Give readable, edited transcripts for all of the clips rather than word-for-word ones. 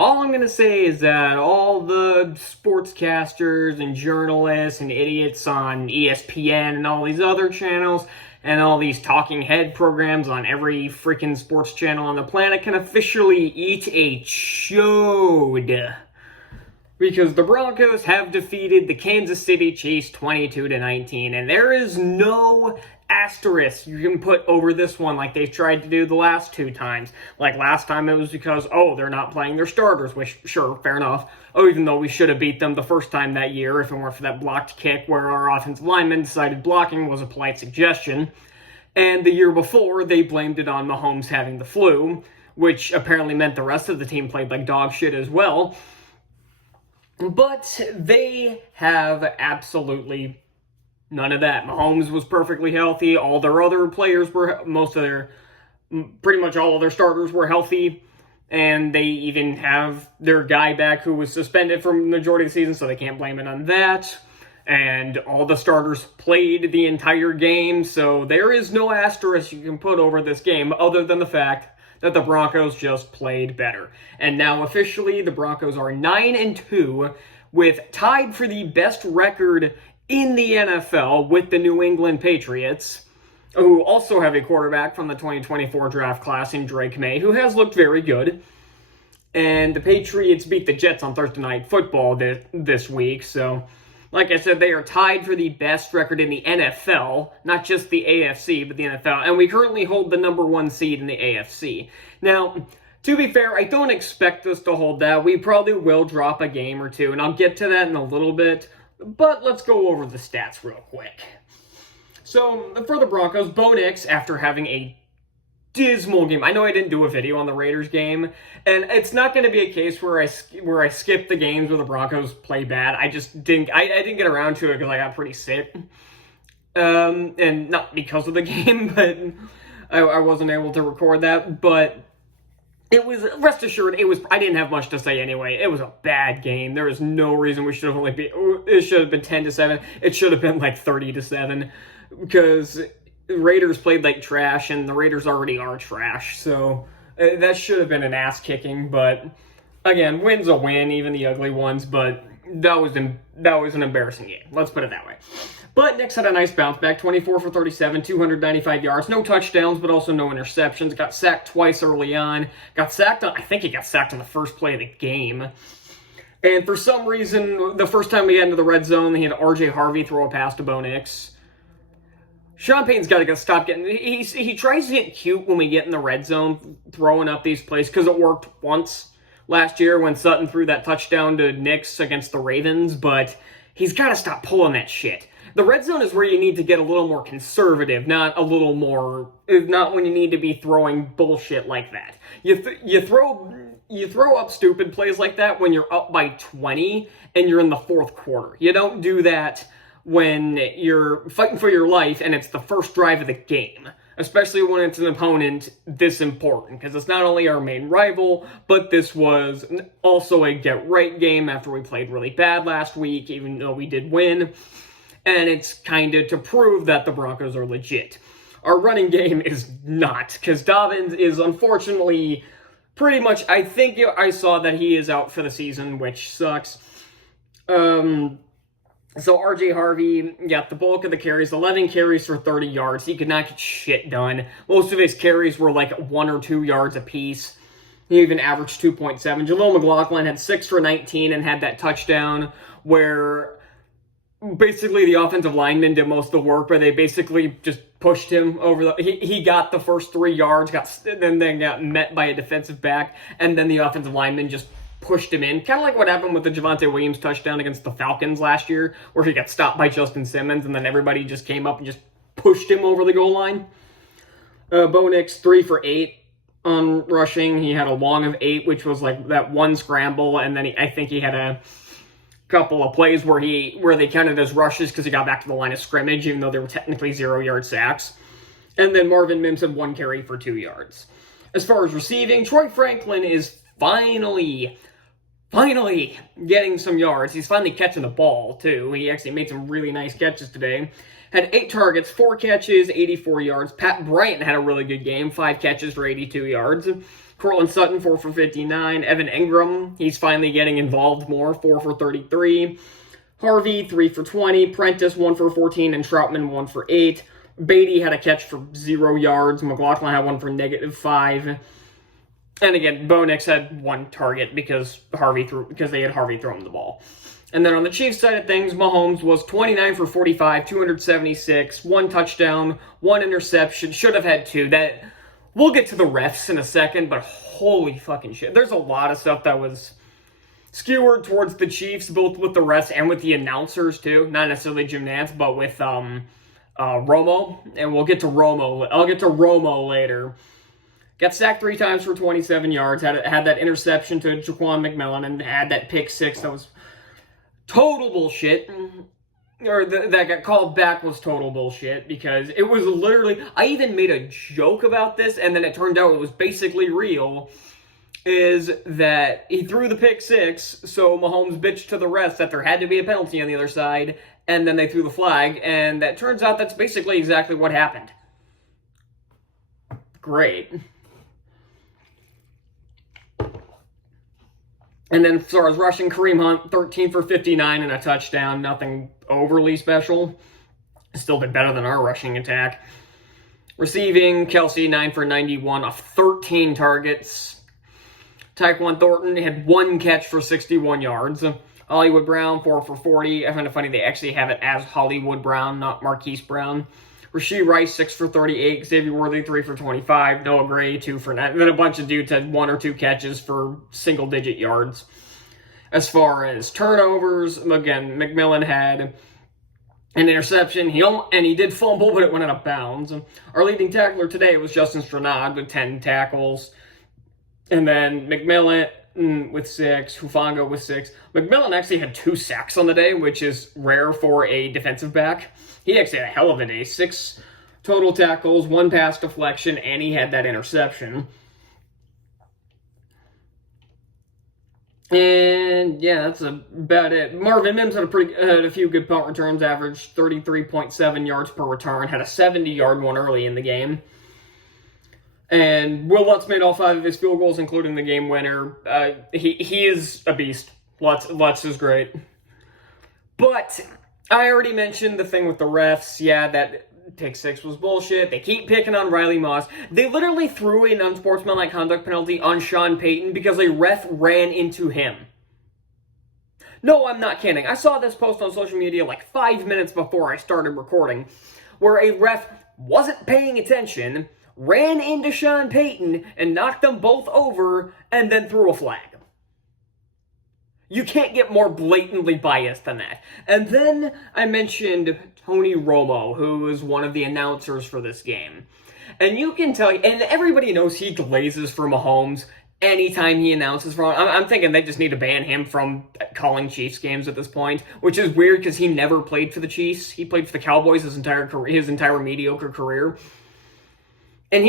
All I'm going to say is that all the sportscasters and journalists and idiots on ESPN and all these other channels and all these talking head programs on every freaking sports channel on the planet can officially eat a chode. Because the Broncos have defeated the Kansas City Chiefs 22-19, and there is no asterisk you can put over this one like they've tried to do the last two times. Like last time it was because, they're not playing their starters, which, sure, fair enough. Even though we should have beat them the first time that year if it weren't for that blocked kick where our offensive lineman decided blocking was a polite suggestion. And the year before, they blamed it on Mahomes having the flu, which apparently meant the rest of the team played like dog shit as well. But they have absolutely none of that. Mahomes was perfectly healthy. All their other players were, pretty much all of their starters were healthy. And they even have their guy back who was suspended for the majority of the season, so they can't blame it on that. And all the starters played the entire game, so there is no asterisk you can put over this game other than the fact that the Broncos just played better. And now officially, the Broncos are 9-2, tied for the best record in the NFL with the New England Patriots, who also have a quarterback from the 2024 draft class in Drake May, who has looked very good. And the Patriots beat the Jets on Thursday Night Football this week, so like I said, they are tied for the best record in the NFL, not just the AFC, but the NFL, and we currently hold the number one seed in the AFC. Now, to be fair, I don't expect us to hold that. We probably will drop a game or two, and I'll get to that in a little bit, but let's go over the stats real quick. So, for the Broncos, Bo Nix, after having a dismal game. I know I didn't do a video on the Raiders game, and it's not going to be a case where I skip the games where the Broncos play bad. I just didn't. I didn't get around to it because I got pretty sick, and not because of the game, but I wasn't able to record that. But it was, rest assured, I didn't have much to say anyway. It was a bad game. There was no reason we should have only been. It should have been 10-7. It should have been like 30-7 because Raiders played like trash, and the Raiders already are trash, so that should have been an ass-kicking, but again, win's a win, even the ugly ones, but that was an embarrassing game. Let's put it that way. But Nix had a nice bounce back, 24 for 37, 295 yards, no touchdowns, but also no interceptions, got sacked twice early on, I think he got sacked on the first play of the game. And for some reason, the first time we got into the red zone, he had R.J. Harvey throw a pass to Bo Nix. Sean Payton's got to stop getting... He tries to get cute when we get in the red zone, throwing up these plays, because it worked once last year when Sutton threw that touchdown to Nix against the Ravens, but he's got to stop pulling that shit. The red zone is where you need to get a little more conservative, not when you need to be throwing bullshit like that. You throw up stupid plays like that when you're up by 20 and you're in the fourth quarter. You don't do that when you're fighting for your life and it's the first drive of the game, especially when it's an opponent this important, because it's not only our main rival, but this was also a get-right game after we played really bad last week, even though we did win, and it's kind of to prove that the Broncos are legit. Our running game is not, because Dobbins is unfortunately pretty much, I think I saw that he is out for the season, which sucks. So R.J. Harvey got the bulk of the carries, 11 carries for 30 yards. He could not get shit done. Most of his carries were like 1 or 2 yards apiece. He even averaged 2.7. Jaleel McLaughlin had 6 for 19 and had that touchdown where basically the offensive lineman did most of the work, where they basically just pushed him over he got the first 3 yards, then got met by a defensive back, and then the offensive lineman just pushed him in. Kind of like what happened with the Javonte Williams touchdown against the Falcons last year, where he got stopped by Justin Simmons, and then everybody just came up and just pushed him over the goal line. Bo Nix, 3 for 8 on rushing. He had a long of 8, which was like that one scramble, and then I think he had a couple of plays where they counted as rushes because he got back to the line of scrimmage, even though they were technically 0-yard sacks. And then Marvin Mims had 1 carry for 2 yards. As far as receiving, Troy Franklin is finally getting some yards. He's finally catching the ball, too. He actually made some really nice catches today. Had 8 targets, 4 catches, 84 yards. Pat Bryant had a really good game, 5 catches for 82 yards. Cortland Sutton, 4 for 59. Evan Ingram, he's finally getting involved more, 4 for 33. Harvey, 3 for 20. Prentice, 1 for 14. And Troutman, 1 for 8. Beatty had a catch for 0 yards. McLaughlin had one for -5. And again, Bo Nix had 1 target because they had Harvey thrown the ball. And then on the Chiefs side of things, Mahomes was 29 for 45, 276, 1 touchdown, 1 interception. Should have had 2. We'll get to the refs in a second, but holy fucking shit. There's a lot of stuff that was skewered towards the Chiefs, both with the refs and with the announcers, too. Not necessarily Jim Nantz, but with Romo. And we'll get to Romo. I'll get to Romo later. Got sacked 3 times for 27 yards. Had that interception to Jaquan McMillan and had that pick 6 that was total bullshit. Or that got called back was total bullshit because it was literally... I even made a joke about this, and then it turned out it was basically real, is that he threw the pick 6, so Mahomes bitched to the refs that there had to be a penalty on the other side, and then they threw the flag, and that turns out that's basically exactly what happened. Great. And then, as far as rushing, Kareem Hunt, 13 for 59 and a touchdown. Nothing overly special. Still did better than our rushing attack. Receiving, Kelsey, 9 for 91 off 13 targets. Tyquan Thornton had 1 catch for 61 yards. Hollywood Brown, 4 for 40. I find it funny they actually have it as Hollywood Brown, not Marquise Brown. Rashee Rice, 6 for 38. Xavier Worthy, 3 for 25. Noah Gray, 2 for 9. Then a bunch of dudes had 1 or 2 catches for single-digit yards. As far as turnovers, again, McMillan had an interception. He did fumble, but it went out of bounds. Our leading tackler today was Justin Stranad with 10 tackles. And then McMillan with 6. Hufanga with 6. McMillan actually had 2 sacks on the day, which is rare for a defensive back. He actually had a hell of a day. 6 total tackles, 1 pass deflection, and he had that interception. And yeah, that's about it. Marvin Mims had a few good punt returns, averaged 33.7 yards per return, had a 70-yard one early in the game. And Will Lutz made all 5 of his field goals, including the game winner. He is a beast. Lutz is great. But I already mentioned the thing with the refs. Yeah, that pick 6 was bullshit. They keep picking on Riley Moss. They literally threw an unsportsmanlike conduct penalty on Sean Payton because a ref ran into him. No, I'm not kidding. I saw this post on social media like 5 minutes before I started recording, where a ref wasn't paying attention, ran into Sean Payton, and knocked them both over, and then threw a flag. You can't get more blatantly biased than that. And then I mentioned Tony Romo, who is one of the announcers for this game. And you can tell, and everybody knows he glazes for Mahomes anytime he announces for him. I'm thinking they just need to ban him from calling Chiefs games at this point, which is weird because he never played for the Chiefs. He played for the Cowboys his entire mediocre career. And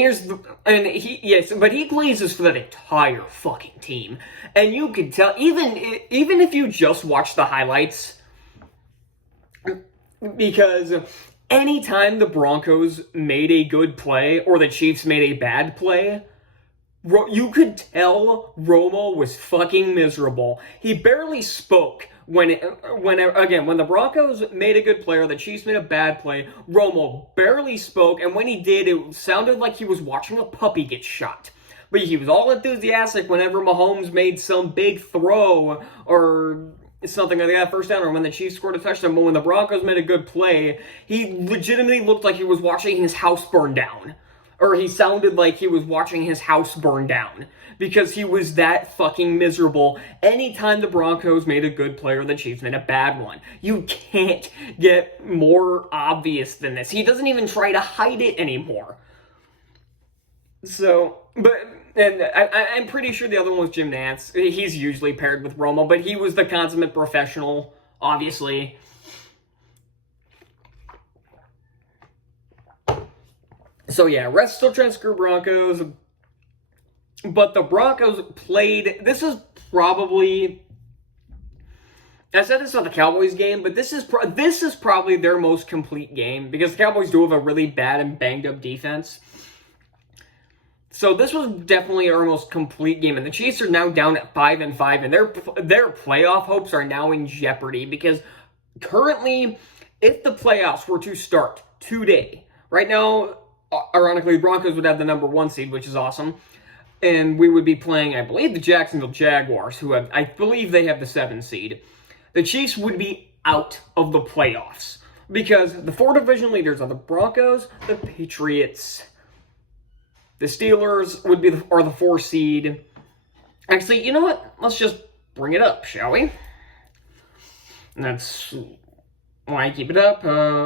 but he glazes for that entire fucking team. And you can tell, even if you just watch the highlights, because anytime the Broncos made a good play or the Chiefs made a bad play, you could tell Romo was fucking miserable. He barely spoke. When the Broncos made a good play or the Chiefs made a bad play, Romo barely spoke, and when he did, it sounded like he was watching a puppy get shot. But he was all enthusiastic whenever Mahomes made some big throw or something like that, first down, or when the Chiefs scored a touchdown. But when the Broncos made a good play, he legitimately looked like he was watching his house burn down. Or he sounded like he was watching his house burn down. Because he was that fucking miserable anytime the Broncos made a good play or the Chiefs made a bad one. You can't get more obvious than this. He doesn't even try to hide it anymore. So, and I'm pretty sure the other one was Jim Nantz. He's usually paired with Romo, but he was the consummate professional, obviously. So yeah, refs still trying to screw Broncos. But the Broncos played, this is probably, I said this on the Cowboys game, but this is probably their most complete game, because the Cowboys do have a really bad and banged up defense. So this was definitely our most complete game, and the Chiefs are now down at 5-5, and their playoff hopes are now in jeopardy because currently, if the playoffs were to start today, right now, ironically, the Broncos would have the number 1 seed, which is awesome, and we would be playing, I believe, the Jacksonville Jaguars, who I believe they have the 7 seed. The Chiefs would be out of the playoffs because the 4 division leaders are the Broncos, the Patriots. The Steelers are the 4 seed. Actually, you know what? Let's just bring it up, shall we? And that's why I keep it up.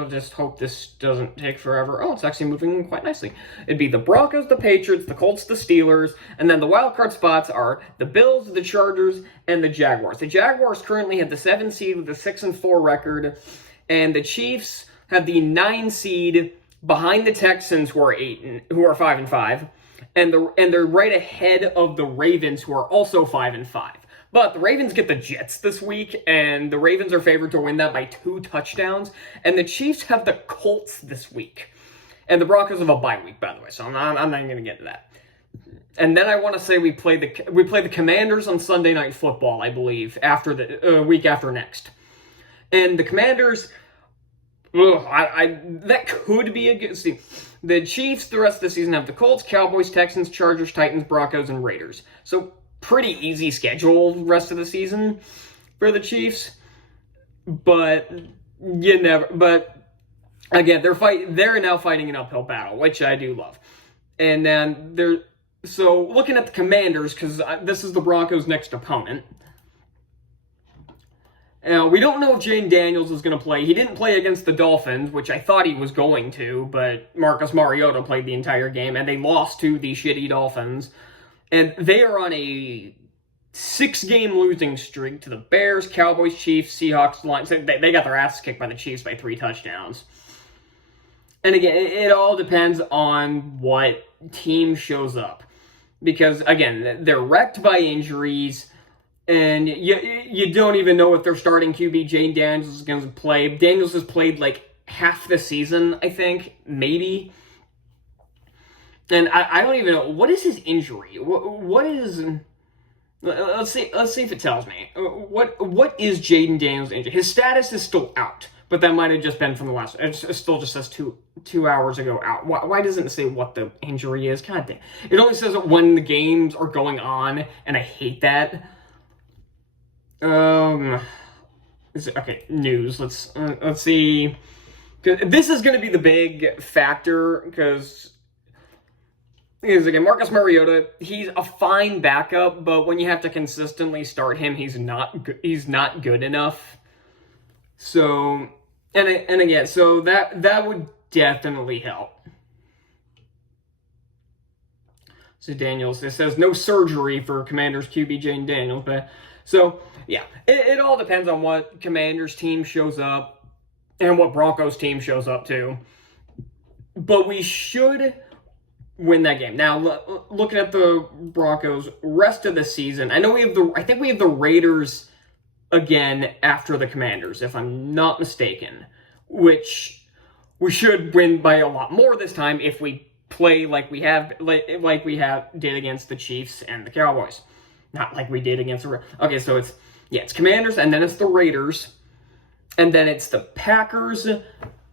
Just hope this doesn't take forever. Oh, it's actually moving quite nicely. It'd be the Broncos, the Patriots, the Colts, the Steelers, and then the wildcard spots are the Bills, the Chargers, and the Jaguars. The Jaguars currently have the 7 seed with a 6-4 record, and the Chiefs have the 9 seed behind the Texans, who are 5-5, and they're right ahead of the Ravens, who are also 5-5. But the Ravens get the Jets this week, and the Ravens are favored to win that by 2 touchdowns. And the Chiefs have the Colts this week, and the Broncos have a bye week, by the way. So I'm not even going to get to that. And then I want to say we play the Commanders on Sunday Night Football, I believe, after the week after next, and the Commanders. That could be a good... See, the Chiefs, the rest of the season, have the Colts, Cowboys, Texans, Chargers, Titans, Broncos, and Raiders. So, pretty easy schedule the rest of the season for the Chiefs. But, But, again, they're now fighting an uphill battle, which I do love. And then, so, looking at the Commanders, because this is the Broncos' next opponent... Now, we don't know if Jane Daniels is going to play. He didn't play against the Dolphins, which I thought he was going to, but Marcus Mariota played the entire game, and they lost to the shitty Dolphins. And they are on a 6-game losing streak to the Bears, Cowboys, Chiefs, Seahawks, Lions. They got their asses kicked by the Chiefs by 3 touchdowns. And again, it all depends on what team shows up. Because, again, they're wrecked by injuries. And you don't even know if their starting QB, Jane Daniels, is going to play. Daniels has played like half the season, I think, maybe. And I don't even know. What is his injury? What is... Let's see if it tells me. What is Jaden Daniels' injury? His status is still out, but that might have just been from the last... It still just says two hours ago out. Why doesn't it say what the injury is? God damn. It only says it when the games are going on, and I hate that. Okay, news. Let's see. This is going to be the big factor because again, Marcus Mariota, he's a fine backup, but when you have to consistently start him, he's not good enough. So, and again, so that would definitely help. So Daniels, it says no surgery for Commanders QB Jane Daniels, but so yeah, it all depends on what Commanders team shows up and what Broncos team shows up too. But we should win that game. Now, looking at the Broncos rest of the season, I think we have the Raiders again after the Commanders, if I'm not mistaken, which we should win by a lot more this time if we play like we did against the Chiefs and the Cowboys. Not like we did against the... Okay, so it's Commanders, and then it's the Raiders, and then it's the Packers.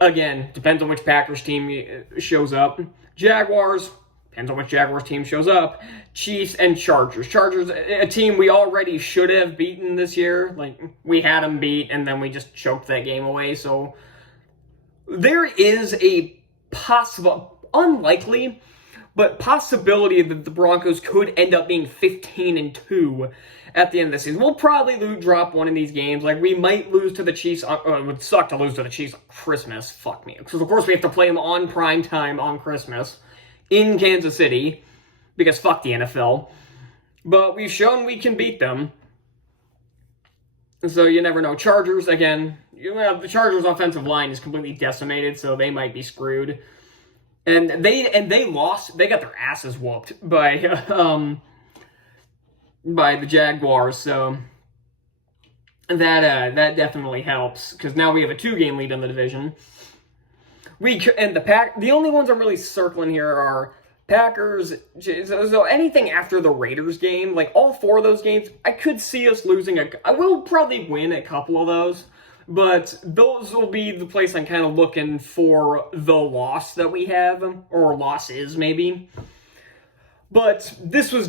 Again, depends on which Packers team shows up. Jaguars, depends on which Jaguars team shows up. Chiefs and Chargers. Chargers, a team we already should have beaten this year. Like, we had them beat, and then we just choked that game away. So, there is a possible, unlikely, but possibility that the Broncos could end up being 15-2 at the end of the season. We'll probably drop one of these games. Like, we might lose to the Chiefs. It would suck to lose to the Chiefs on Christmas. Fuck me. Because, of course, we have to play them on prime time on Christmas in Kansas City. Because fuck the NFL. But we've shown we can beat them. So you never know. Chargers, again, the Chargers' offensive line is completely decimated, so they might be screwed. And they lost. They got their asses whooped by the Jaguars. So that definitely helps because now we have a 2-game lead in the division. The only ones I'm really circling here are Packers, so anything after the Raiders game, like all 4 of those games, I could see us losing I will probably win a couple of those, but those will be the place I'm kind of looking for the loss that we have, or losses maybe. But this is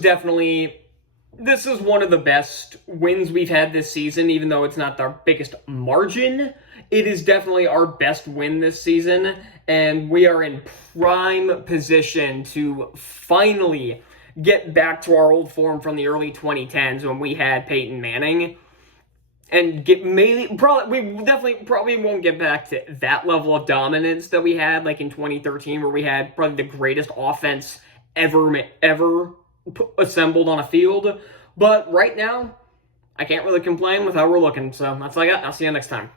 one of the best wins we've had this season, even though it's not our biggest margin. It is definitely our best win this season, and we are in prime position to finally get back to our old form from the early 2010s when we had Peyton Manning. And we probably won't get back to that level of dominance that we had like in 2013, where we had probably the greatest offense ever assembled on a field. But right now, I can't really complain with how we're looking. So that's all I got. I'll see you next time.